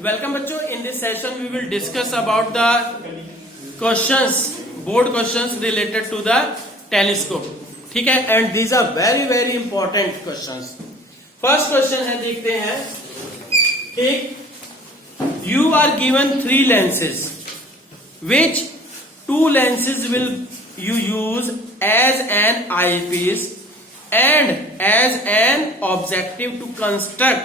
Welcome बच्चों. In this session we will discuss about the questions, board questions related to the telescope. ठीक है. And these are very important questions. First question है, देखते हैं. ठीक. You are given 3 lenses. Which 2 lenses will you use as an eyepiece and as an objective to construct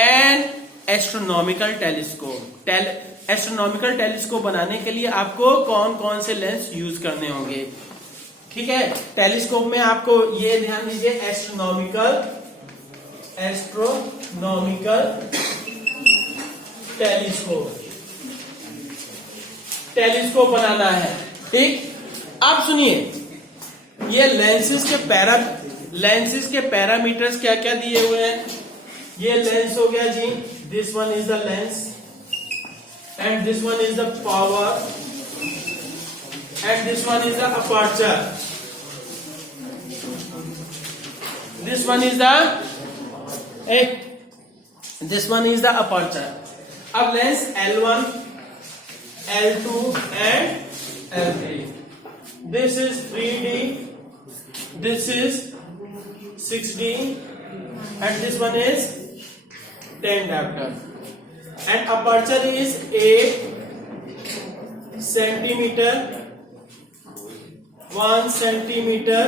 an astronomical telescope. Astronomical telescope बनाने के लिए आपको कौन कौन से लेंस यूज करने होंगे. ठीक है. टेलीस्कोप में आपको ये ध्यान दीजिए, एस्ट्रोनॉमिकल टेलीस्कोप बनाना है. ठीक. अब सुनिए, ये लेंसेज के पैरामीटर्स क्या क्या दिए हुए हैं. ये लेंस हो गया जी, this one is the lens and this one is the power and this one is the aperture. This one is the aperture. अब lens L1, L2 and L3. This is 3D, this is 6D and this one is 10 diopter and aperture is 8 centimeter, 1 centimeter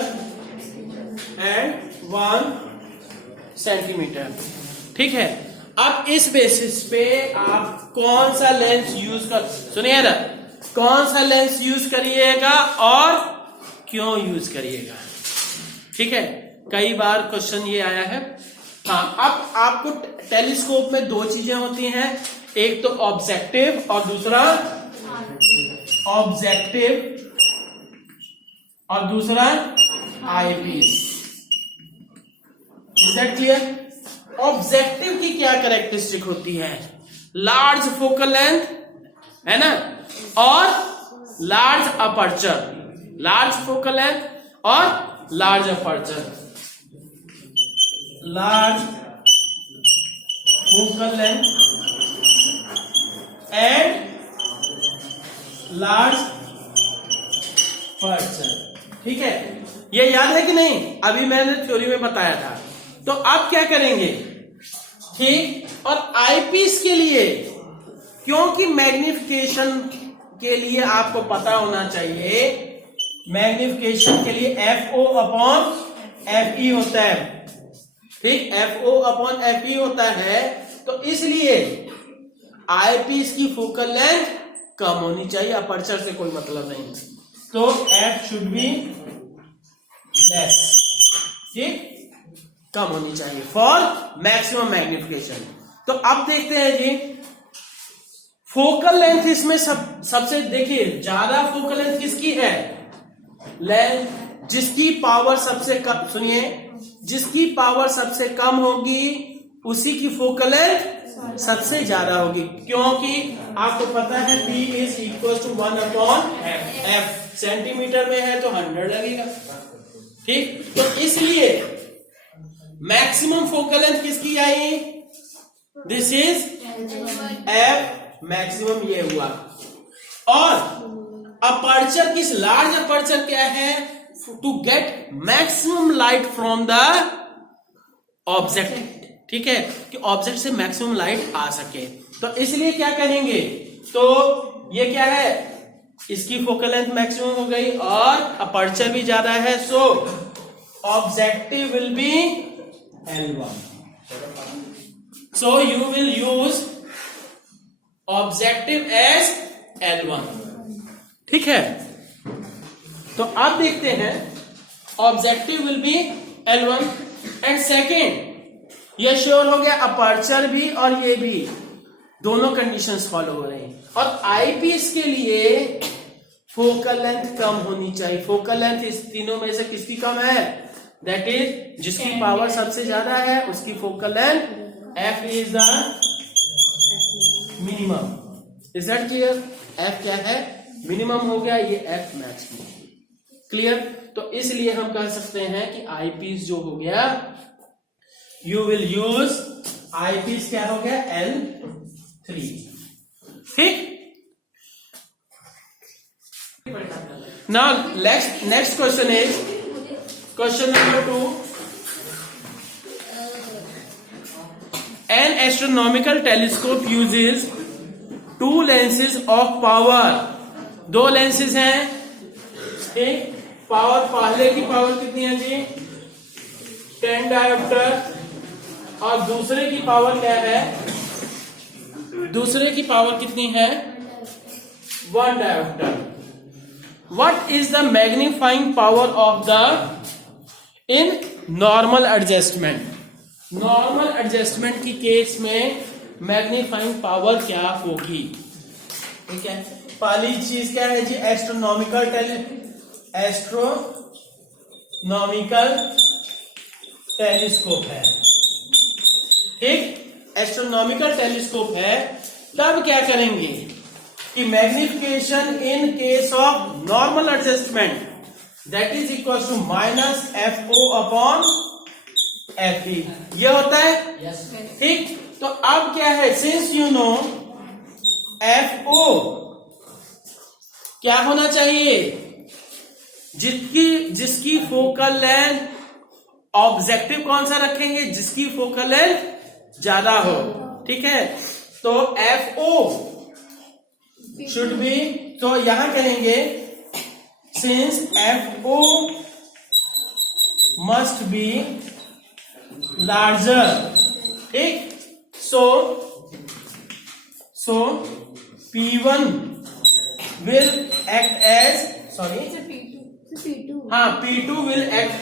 and 1 centimeter. ठीक है. अब इस basis पे आप कौन सा lens use कर, सुनिए ना, कौन सा लेंस यूज करिएगा और क्यों यूज करिएगा. ठीक है. कई बार क्वेश्चन ये आया है. हाँ, अब आपको टेलीस्कोप में 2 चीजें होती हैं, एक तो ऑब्जेक्टिव और दूसरा eyepiece. Is that clear. Objective की क्या कैरेक्टरिस्टिक होती है. लार्ज फोकल लेंथ है ना, और large aperture. Large focal length और large aperture. large focal length and large aperture. ठीक है. ये याद है कि नहीं, अभी मैंने थ्योरी में बताया था. तो अब क्या करेंगे. ठीक. और आईपीस के लिए, क्योंकि मैग्निफिकेशन के लिए आपको पता होना चाहिए, मैग्निफिकेशन के लिए FO अपॉन FE होता है. ठीक. FO अपॉन FE होता है. तो इसलिए आईपीस की फोकल लेंथ कम होनी चाहिए, अपर्चर से कोई मतलब नहीं. तो F शुड बी लेस. ठीक. कम होनी चाहिए फॉर मैक्सिमम मैग्निफिकेशन. तो अब देखते हैं जी, फोकल लेंथ इसमें सबसे देखिए, ज्यादा फोकल लेंथ किसकी है. लेंथ जिसकी पावर सबसे कम, सुनिए, जिसकी पावर सबसे कम होगी उसी की फोकल लेंथ सबसे ज्यादा होगी, क्योंकि आपको पता है P is equal to 1 upon F. Centimetre में है तो 100 लगेगा. ठीक. तो इसलिए मैक्सिमम फोकल लेंथ किसकी आई, दिस इज F मैक्सिमम. ये हुआ. और अपर्चर किस, लार्ज अपर्चर क्या है, to get maximum light from the object. ठीक है, कि ऑब्जेक्ट से मैक्सिमम लाइट आ सके. तो इसलिए क्या करेंगे, तो ये क्या है, इसकी फोकल लेंथ मैक्सिमम हो गई और अपर्चर भी ज्यादा है. So objective will be L1. So you will use objective as L1. ठीक है. तो आप देखते हैं, objective will be L1 and second, ये श्योर हो गया, अपर्चर भी और ये भी दोनों कंडीशंस फॉलो हो रहे हैं. और आईपीस के लिए फोकल लेंथ कम होनी चाहिए. फोकल लेंथ इस तीनों में से किसकी कम है, दैट इज जिसकी पावर सबसे ज्यादा है उसकी focal length F is the minimum. Is that clear. F क्या है, मिनिमम हो गया, ये F मैक्सिमम. क्लियर. तो इसलिए हम कह सकते हैं कि आईपीस जो हो गया, यू विल यूज आईपीस क्या हो गया, 3। ठीक। Now next question is question number 2. An astronomical telescope uses 2 lenses of power. 2 lenses हैं। एक पावर, पहले की पावर कितनी है जी? 10 डायोप्टर। और दूसरे की पावर क्या है? दूसरे की पावर कितनी है? 1 dioptre. What is the magnifying power of the in normal adjustment? Normal adjustment की केस में मैग्नीफाइंग पावर क्या होगी? ठीक है, पहली चीज क्या है जी? एस्ट्रोनॉमिकल टेलीस्कोप है। ठीक, एस्ट्रोनॉमिकल टेलीस्कोप है। तब क्या करेंगे कि magnification in case of normal adjustment that is equal to -FO upon FE, ये होता है। ठीक, तो अब क्या है? सिंस यू नो FO क्या होना चाहिए? जिसकी फोकल लेंथ, ऑब्जेक्टिव कौन सा रखेंगे? जिसकी फोकल लेंथ ज्यादा हो। ठीक है, तो FO शुड बी, तो यहां करेंगे since FO must be larger. ठीक, सो P1 will act as, sorry, हाँ, P2 will act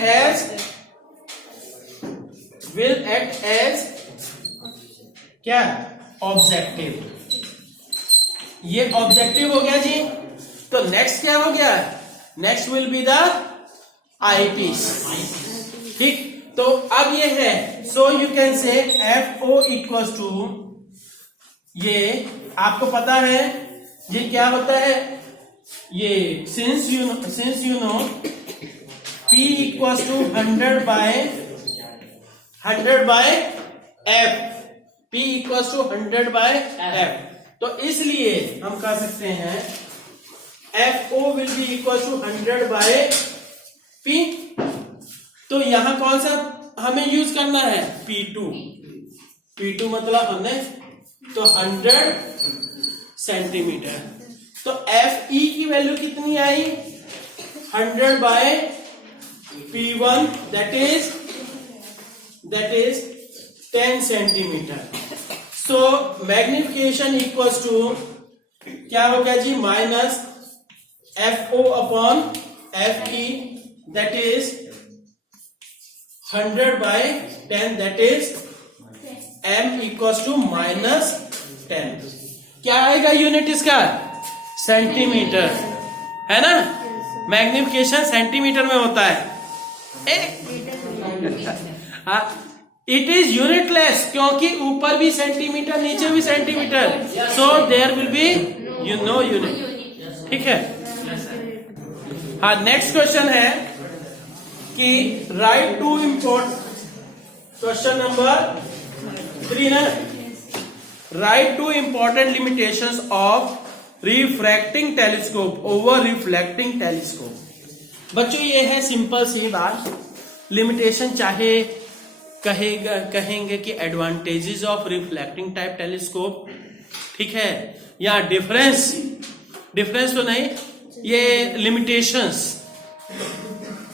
as क्या? ऑब्जेक्टिव। ये ऑब्जेक्टिव हो गया जी। तो नेक्स्ट क्या हो गया? Next will be the eyepiece. ठीक, तो अब ये है, so you can say FO equals to, ये आपको पता है ये क्या होता है? ये since you know P equals to 100 by F, P equals to 100 by F। तो इसलिए हम कह सकते हैं FO will be equal to 100 by P। तो यहां कौन सा हमें यूज करना है? P2 मतलब हमने तो 100 सेंटीमीटर। तो FE की वैल्यू कितनी आई? 100 by P1 that is 10 centimetre. So magnification equals to क्या हो गया जी? -FO upon FE that is 100 by 10 that is M equals to -10। क्या आएगा यूनिट इसका? सेंटीमीटर, है ना? मैग्निफिकेशन सेंटीमीटर में होता है। इट इज यूनिटलेस, क्योंकि ऊपर भी सेंटीमीटर नीचे भी centimetre, so there will be no unit. ठीक है, हाँ। नेक्स्ट क्वेश्चन है कि write two import, question number 3 ना, write two important limitations of refracting telescope over reflecting telescope. बच्चों ये है सिंपल सी बात। लिमिटेशन चाहे कहेंगे कि advantages of reflecting type telescope, ठीक है, या डिफरेंस तो नहीं, ये लिमिटेशंस।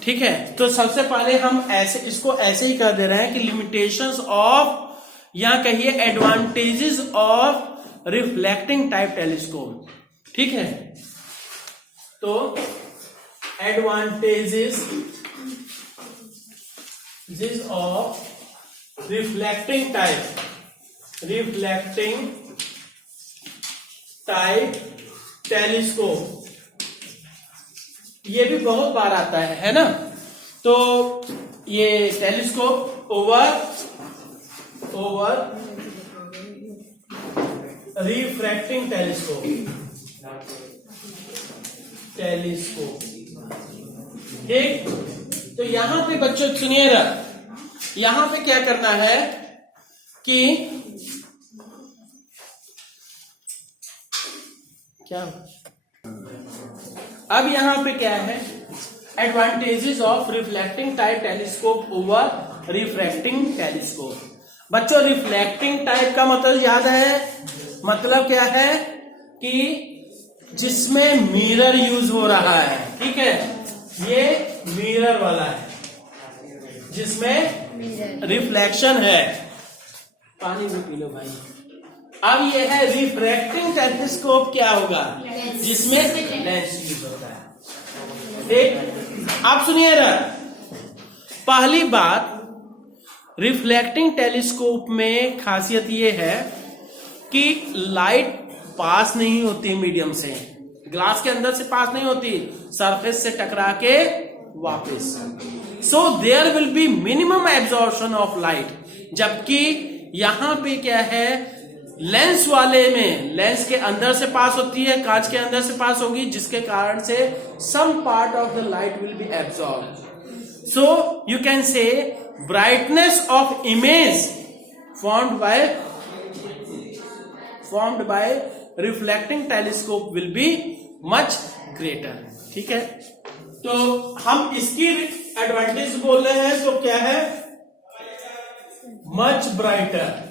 ठीक है, तो सबसे पहले हम इसको ऐसे ही कर दे रहे हैं कि लिमिटेशंस ऑफ, या कहिए advantages of reflecting type telescope. ठीक है, तो advantages of reflecting type telescope, ये भी बहुत बार आता है ना? तो ये टेलीस्कोप ओवर रिफ्रैक्टिंग टेलीस्कोप। ठीक, तो यहां पे बच्चों सुनिएगा, यहां पे क्या करना है कि क्या अब यहां पे क्या है, advantages of reflecting type telescope over refracting telescope. बच्चों रिफ्लेक्टिंग टाइप का मतलब याद है, मतलब क्या है कि जिसमें मिरर यूज हो रहा है, ठीक है, ये मिरर वाला है जिसमें रिफ्लेक्शन है। पानी भी पी लो भाई। अब ये है रिफ्रैक्टिंग टेलीस्कोप, क्या होगा, जिसमें लेंस यूज होता है। ठीक, आप सुनिएगा, पहली बात रिफ्लेक्टिंग टेलीस्कोप में खासियत ये है कि लाइट पास नहीं होती मीडियम से, ग्लास के अंदर से पास नहीं होती, सरफेस से टकरा के वापस। So there will be minimum absorption of light. जबकि यहां पे क्या है, लेंस वाले में लेंस के अंदर से पास होती है, कांच के अंदर से पास होगी, जिसके कारण से some part of the light will be absorb. So you can say brightness of image formed by reflecting telescope will be much greater। ठीक है, तो हम इसकी एडवांटेज बोल रहे हैं, तो क्या है, मच ब्राइटर।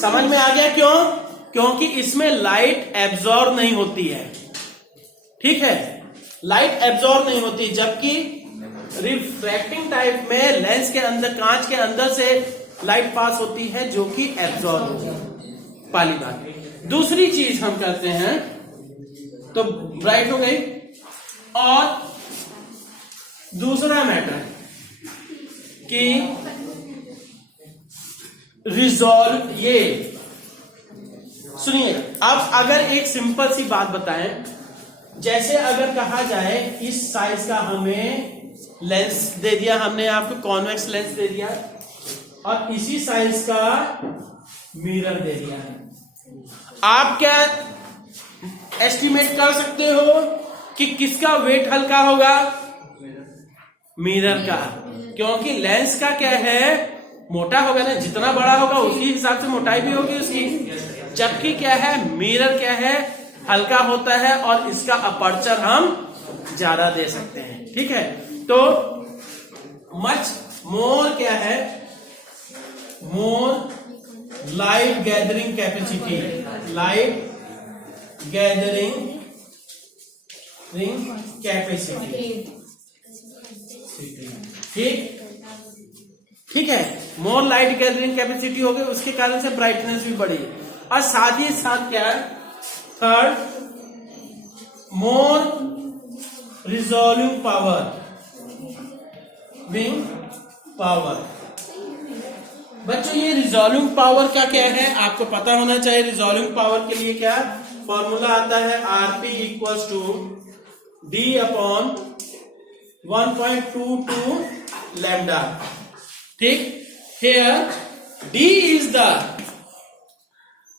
समझ में आ गया क्यों? क्योंकि इसमें लाइट एब्जॉर्ब नहीं होती है। ठीक है, लाइट एब्जॉर्ब नहीं होती, जबकि रिफ्रैक्टिंग टाइप में लेंस के अंदर, कांच के अंदर से लाइट पास होती है जो कि एब्जॉर्ब होती है। पहली बात। दूसरी चीज हम करते हैं, तो ब्राइट हो गई, और दूसरा मैटर कि रिजॉल्व, ये सुनिए, अब अगर एक सिंपल सी बात बताएं, जैसे अगर कहा जाए इस साइज का हमें लेंस दे दिया, हमने आपको कॉन्वेक्स लेंस दे दिया, और इसी साइज का मिरर दे दिया है, आप क्या एस्टिमेट कर सकते हो कि किसका वेट हल्का होगा? मिरर का, क्योंकि लेंस का क्या है, मोटा होगा ना, जितना बड़ा होगा उसी हिसाब से मोटाई भी होगी उसकी। जबकि क्या है, मिरर क्या है, हल्का होता है, और इसका अपर्चर हम ज्यादा दे सकते हैं। ठीक है, तो मच मोर क्या है, मोर light gathering capacity, light gathering capacity. ठीक है, मोर लाइट गैदरिंग कैपेसिटी हो गई, उसके कारण से ब्राइटनेस भी बढ़ी, और साथ ही साथ क्या है, थर्ड, मोर रिजॉल्विंग पावर, विंग पावर। बच्चों ये रिजॉल्विंग पावर का क्या है, आपको पता होना चाहिए। रिजॉल्विंग पावर के लिए क्या फॉर्मूला आता है, RP equals to D upon 1.22 lambda. ठीक, here D is the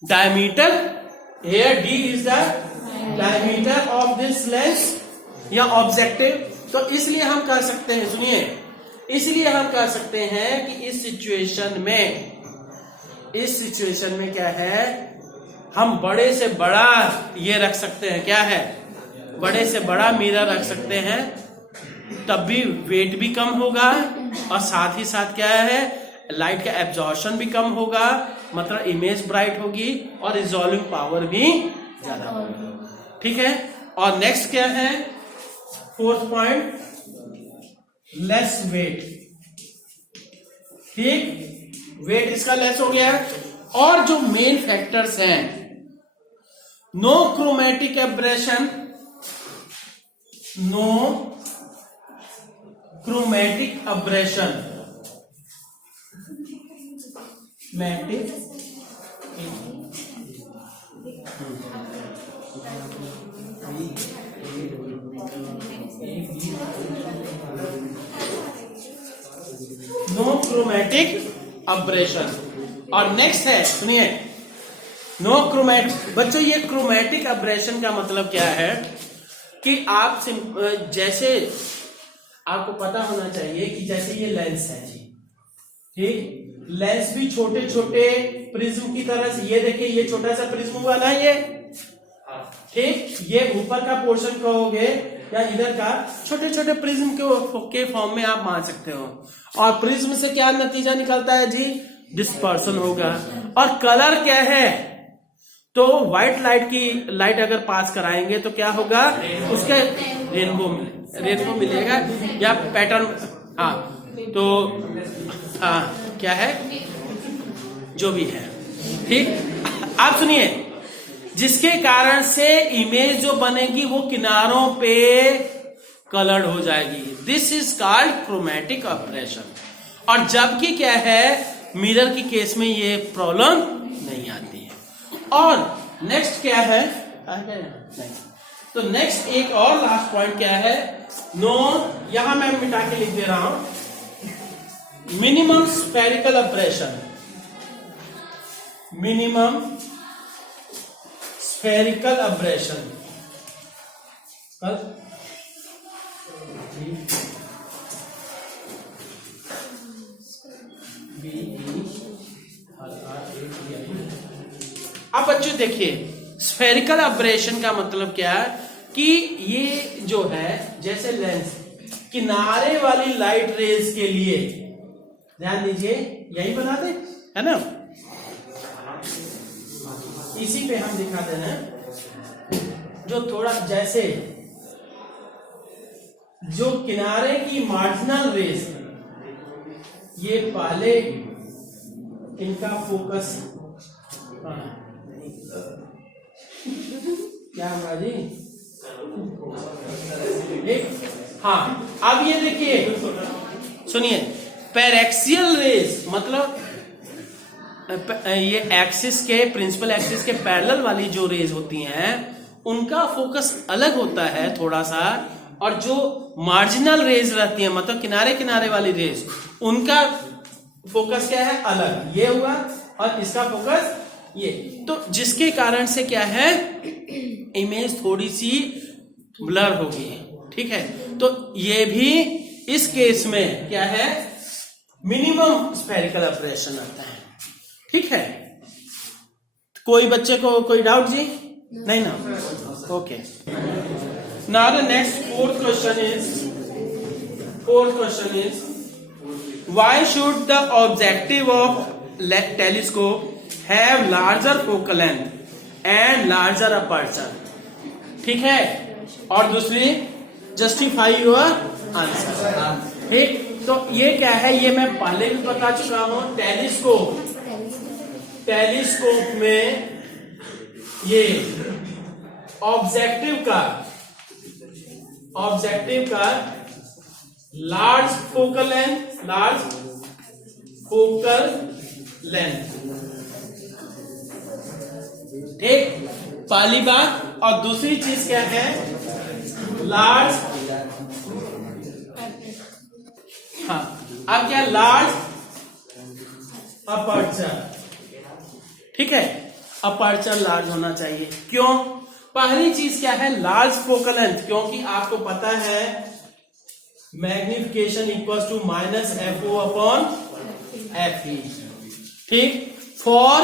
diameter, here D is the diameter of this lens या ऑब्जेक्टिव। तो इसलिए हम कह सकते हैं, सुनिए, इसलिए हम कह सकते हैं कि इस सिचुएशन में क्या है, हम बड़े से बड़ा ये रख सकते हैं, क्या है, बड़े से बड़ा मिरर रख सकते हैं, तब भी वेट भी कम होगा, और साथ ही साथ क्या है, लाइट का एब्जॉर्प्शन भी कम होगा, मतलब इमेज ब्राइट होगी, और रिजॉल्विंग पावर भी ज्यादा होगी। ठीक है, और नेक्स्ट क्या है, फोर्थ पॉइंट, लेस वेट। ठीक, वेट इसका लेस हो गया। और जो मेन फैक्टर्स हैं, no chromatic aberration, no chromatic aberration, no chromatic aberration. और नेक्स्ट है, सुनिए, नो क्रोमेटिक। बच्चों ये क्रोमेटिक अब्रेशन का मतलब क्या है कि आप जैसे आपको पता होना चाहिए कि जैसे ये लेंस है जी, ठीक, लेंस भी छोटे छोटे प्रिज्म की तरह से, ये देखिए ये छोटा सा प्रिज्म हुआ ना ये, ठीक, ये ऊपर का पोर्शन कहोगे या इधर का, छोटे छोटे प्रिज्म के फॉर्म में आप मान सकते हो। और प्रिज्म से क्या नतीजा निकलता है जी, डिस्पर्सन होगा। और कलर क्या है, तो व्हाइट लाइट अगर पास कराएंगे तो क्या होगा, उसके रेनबो मिलेगा या पैटर्न, हाँ तो हाँ क्या है जो भी है, ठीक। आप सुनिए, जिसके कारण से इमेज जो बनेगी वो किनारों पे कलर्ड हो जाएगी, this is called chromatic aberration. और जबकि क्या है, मिरर की केस में ये प्रॉब्लम नहीं आती है। और नेक्स्ट क्या है, नहीं, तो नेक्स्ट एक और लास्ट पॉइंट क्या है, नोन, यहां मैं मिटा के लिख दे रहा हूं, minimum spherical abrasion, minimum spherical abrasion, अब बच्चों देखिए, स्फेरिकल अब्रेशन का मतलब क्या है कि ये जो है, जैसे लेंस किनारे वाली लाइट रेज के लिए, ध्यान दीजिए यही बना दे, है ना, इसी पे हम दिखाते हैं, जो थोड़ा जैसे जो किनारे की मार्जिनल रेज, ये पहले इनका फोकस, क्या हुआ जी, हाँ अब ये देखिए, सुनिए, पैरेक्सियल रेज मतलब ये एक्सिस के, प्रिंसिपल एक्सिस के पैरेलल वाली जो रेज होती हैं उनका फोकस अलग होता है थोड़ा सा, और जो मार्जिनल रेज रहती है मतलब किनारे किनारे वाली रेज, उनका फोकस क्या है, अलग, ये हुआ, और इसका फोकस ये, तो जिसके कारण से क्या है, इमेज थोड़ी सी ब्लर होगी, ठीक है। तो ये भी इस केस में क्या है, मिनिमम स्फेरिकल अब्रेशन आता है, ठीक है। कोई बच्चे को कोई डाउट जी, नहीं ना, okay. Now the next fourth question is why should the objective of telescope have larger focal length and larger aperture, ठीक है। और दूसरी, जस्टिफाई योर आंसर, ठीक। तो ये क्या है, ये मैं पहले भी बता चुका हूं, टेलीस्कोप में ये ऑब्जेक्टिव का लार्ज फोकल लेंथ, ठीक, पहली बात। और दूसरी चीज क्या है, लार्ज, हाँ अब क्या, लार्ज अपर्चर, ठीक है, अपर्चर लार्ज होना चाहिए। क्यों, पहली चीज क्या है, लार्ज फोकल लेंथ, क्योंकि आपको पता है magnification equals to -FO upon FE, ठीक, फॉर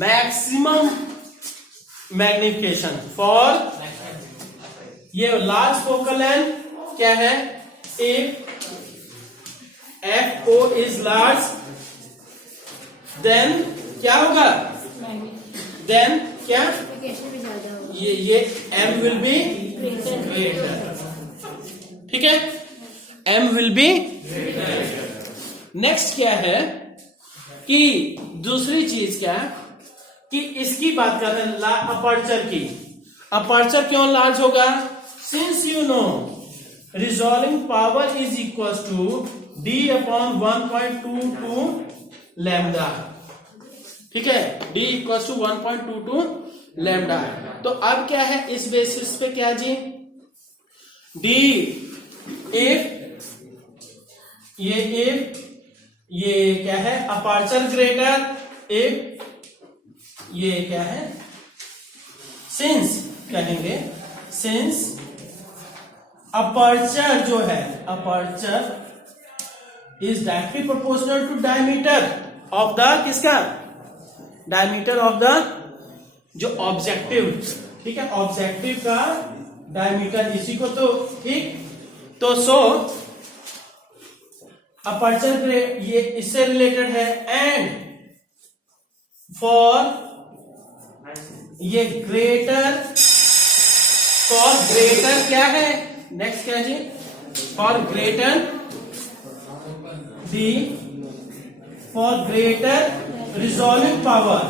मैक्सिमम मैग्निफिकेशन, फॉर ये लार्ज फोकल लेंथ क्या है, if FO is large then क्या होगा, देन क्या, ये M विल बी ग्रेटर, ठीक है, M विल बी। नेक्स्ट क्या है कि दूसरी चीज क्या है कि इसकी बात कर रहे हैं अपर्चर की, अपर्चर क्यों लार्ज होगा, since you know resolving power is equal to D upon 1.22 lambda, ठीक है, D इक्वल टू 1.22 लैम्डा। तो अब क्या है, इस बेसिस पे क्या जी, D इफ ये क्या है, अपर्चर ग्रेटर, इफ ये क्या है, सिंस कहेंगे, सिंस अपर्चर जो है, aperture is directly proportional to diameter, of the किसका, डायमीटर ऑफ द जो ऑब्जेक्टिव, ठीक है, ऑब्जेक्टिव का डायमीटर, इसी को तो, ठीक। तो सो अपर्चर ये इससे रिलेटेड है, एंड फॉर ये ग्रेटर, फॉर ग्रेटर क्या है, नेक्स्ट क्या है जी, for greater the, for greater resolving power,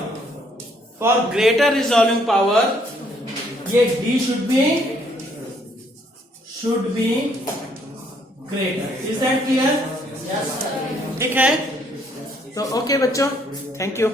for greater resolving power ये D should be greater. Is that clear? ठीक है, तो ओके बच्चों, थैंक यू।